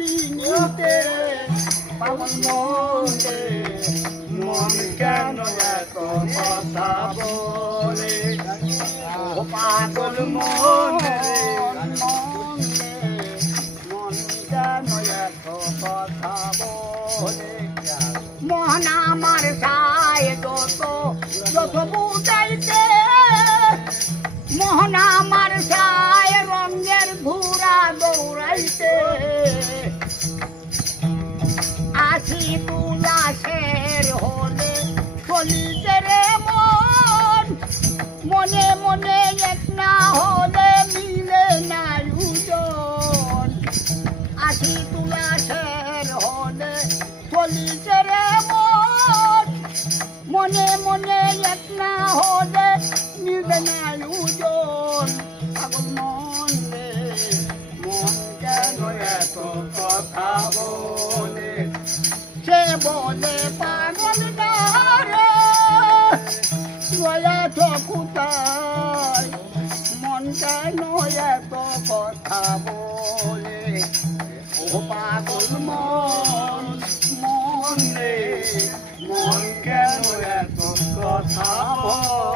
নিতে পাবন মনে মন কেন এত কথা বলে? ও পাগল মনে মন কেন এত কথা বলে? মন আমার গায়ে যত যত আসি তুলাসের হলে চলিতে রে মন। মনে মনে এক না হলে মিলে না উজন আসি তুলাসের হলে চলিতে রে মন। মনে মনে এক না হলে মিলবে না উজন পাগল মন মন কেন এত কথা বলে। সে বলে, পাগল না রে গয়া চকুতায় মন কেন এত কথা বলে। ও পাগল মন মন রে, মন কেন এত কথা বলে?